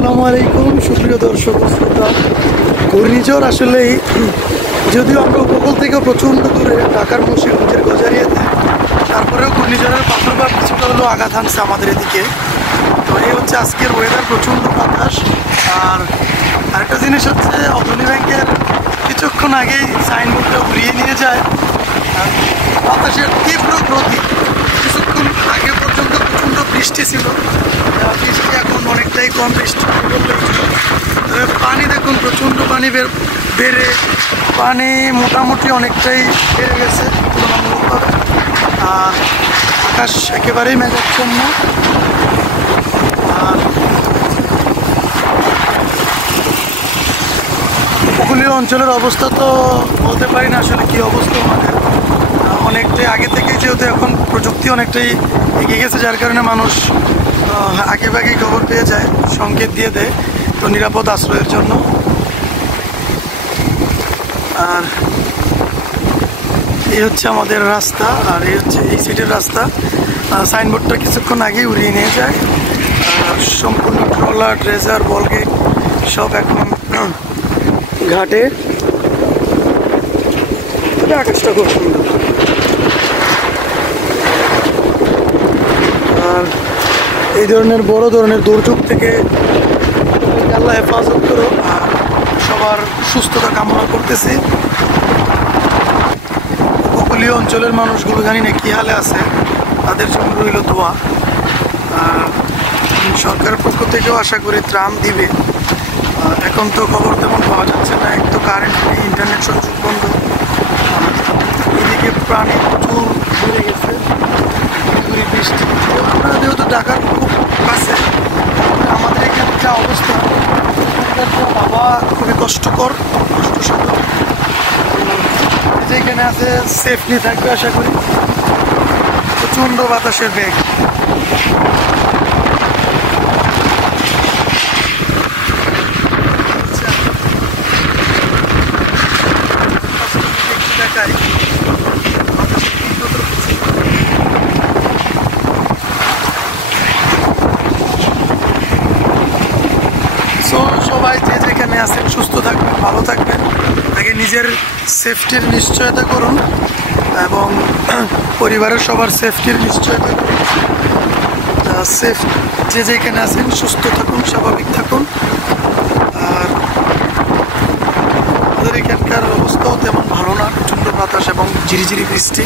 আসসালামু আলাইকুম সুপ্রিয় দর্শক শ্রোতা। ঘূর্ণিঝড় আসলেই যদিও আমরা উপকূল থেকে প্রচণ্ড দূরে ঢাকার মুন্সিগঞ্জের গজারিয়াতে, তারপরেও ঘূর্ণিঝড়ের প্রাদুর্ভাব কিছুটা হলেও আঘাত হানছে আমাদের এদিকে। তো এই হচ্ছে আজকের ওয়েদার, প্রচণ্ড বাতাস। আর আরেকটা জিনিস হচ্ছে, অগ্রণী ব্যাংকের কিছুক্ষণ আগেই সাইনবোর্ডটা উড়িয়ে নিয়ে যায়। আর বাতাসের তীব্র গতি, কিছুক্ষণ আগে পর্যন্ত প্রচণ্ড বৃষ্টি ছিল, বৃষ্টি এখন অনেকটাই কম, বৃষ্টি বললেই ছিল। তবে পানি দেখুন, প্রচণ্ড পানি বেড়ে পানি মোটামুটি অনেকটাই বেড়ে গেছে তুলনামূলকভাবে। আর আকাশ একেবারেই মেঘাচ্ছন্ন। আর উপকূলীয় অঞ্চলের অবস্থা তো বলতে পারি না আসলে কী অবস্থা আমাদের। অনেকটাই আগে থেকে, যেহেতু এখন প্রযুক্তি অনেকটাই এগিয়ে গেছে, যার কারণে মানুষ আগেভাগেই খবর পেয়ে যায়, সংকেত দিয়ে দেয় তো নিরাপদ আশ্রয়ের জন্য। আর এই হচ্ছে আমাদের রাস্তা, আর এই হচ্ছে এই সাইডের রাস্তা। সাইনবোর্ডটা কিছুক্ষণ আগেই উড়িয়ে নিয়ে যায়। আর সম্পূর্ণ ট্রলার, ট্রেজার, বলগেট সব এখন ঘাটে। আকাশটা খুব সুন্দর। আর এই ধরনের বড় ধরনের দুর্যোগ থেকে আল্লাহ হেফাজত করো, আর সবার সুস্থতা কামনা করতেছি। উপকূলীয় অঞ্চলের মানুষগুলো জানি না কী হালে আছে, তাদের জন্য রইল দোয়া। সরকারের পক্ষ থেকেও আশা করি ত্রাণ দিবে। এখন তো খবর তেমন পাওয়া যাচ্ছে না, এক তো কারেন্ট নেই, ইন্টারনেট সংযোগ বন্ধ। এদিকে প্রাণী প্রচুর বেড়ে গেছে, বৃষ্টি। আমরা যেহেতু ঢাকার খুব কাছে, আমাদের এখানে যা অবস্থা, বাবা খুবই কষ্টকর, কষ্টসাধক। যেখানে আছে সেফলি থাকবে আশা করি। প্রচণ্ড বাতাসের বেগ। দেখাই সবাই যে যেখানে আছেন সুস্থ থাকবেন, ভালো থাকবেন। আগে নিজের সেফটির নিশ্চয়তা করুন এবং পরিবারের সবার সেফটির নিশ্চয়তা করুন। সেফ যে যেখানে আছেন সুস্থ থাকুন, স্বাভাবিক থাকুন। আর আমাদের এখানকার অবস্থাও তেমন ভালো না, প্রচণ্ড বাতাস এবং ঝিরিঝিরি বৃষ্টি।